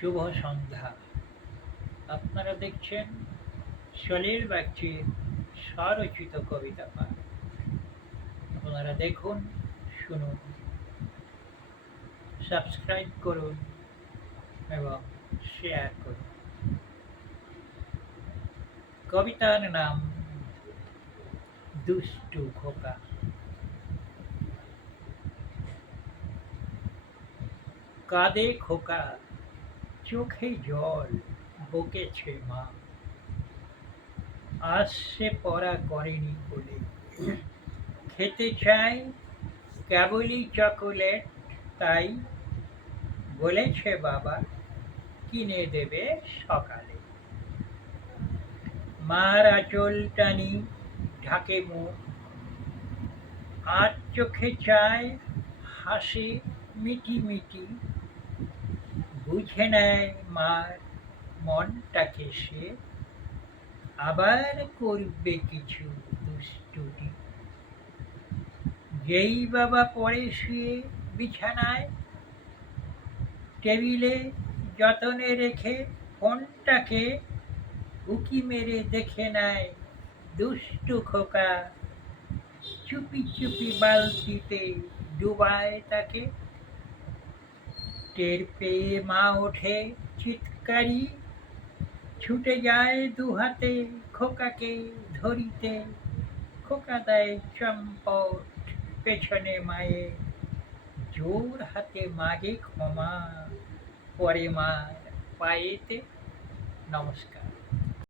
শুভ সন্ধ্যা। আপনারা দেখছেন সলিল বাগচির স্বরচিত কবিতা পাঠ। আপনারা দেখুন, শুনুন, সাবস্ক্রাইব করুন এবং শেয়ার করুন। কবিতার নাম দুষ্টু খোকা। কাঁদে খোকা, চোখে জল, বকেছে মা, আজ সে পড়া করেনি বলে। খেতে চায় কেবলই চকোলেট, তাই বলেছে বাবা কিনে দেবে সকালে। মার আঁচল টানি ঢাকে মুখ, আর চোখে চায়, হাসে মিটি মিটি, বুঝে নেয় মার মনটাকে সে, আবার করবে কিছু দুষ্টুটি। যেই বাবা পড়ে শুয়ে বিছানায়, টেবিলে যতনে রেখে ফোনটাকে উকি মেরে দেখে নেয় দুষ্টু খোকা, চুপি চুপি বালতিতে ডুবায় তাকে। টের পেয়ে মা ওঠে চিৎকারি, ছুটে যায় দুহাতে খোকাকে ধরিতে। খোকা দেয় চম্পট পেছনে মায়ের, জোর হাতে মাগে ক্ষমা, পরে মার পায়েতে। নমস্কার।